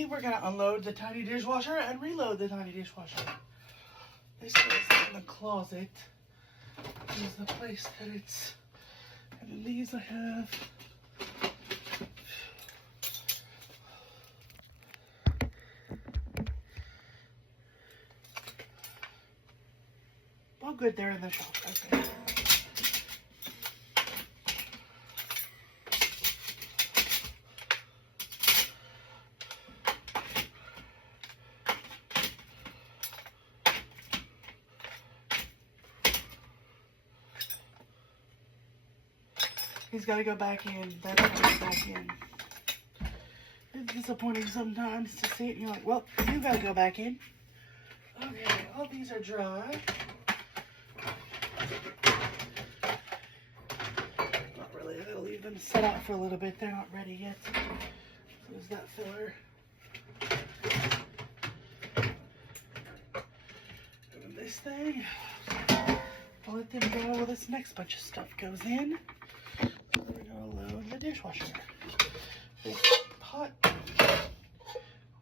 me, we're gonna unload the tiny dishwasher and reload the tiny dishwasher. This is in the closet. This is the place that it's. And then these I have. Oh, good, they're in the shop. Okay. He's got to go back in. That's gotta go back in. It's disappointing sometimes to see it and you're like, well, you got to go back in. Okay, all these are dry. Not really. I gotta leave them set out for a little bit. They're not ready yet. So is that filler. And this thing, I'll let them go while this next bunch of stuff goes in. We're gonna load the dishwasher. This pot,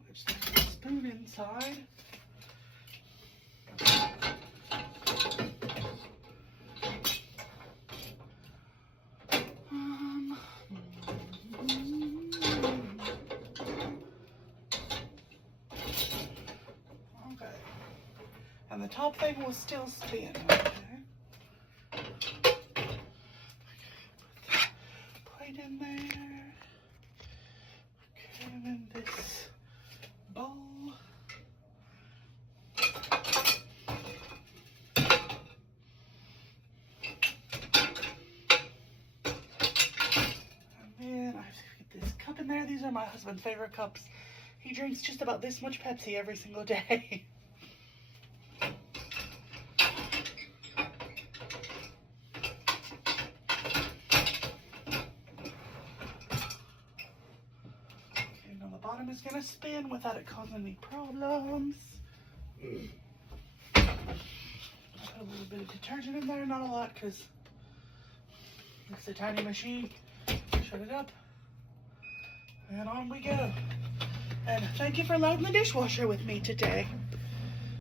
which there's a spoon inside. Okay. And the top thing will still spin. Okay. In there. Okay, and then this bowl. And then I have to get this cup in there. These are my husband's favorite cups. He drinks just about this much Pepsi every single day. Bottom is gonna spin without it causing any problems. I put a little bit of detergent in there, not a lot because it's a tiny machine. Shut it up, and on we go. And thank you for loading the dishwasher with me today.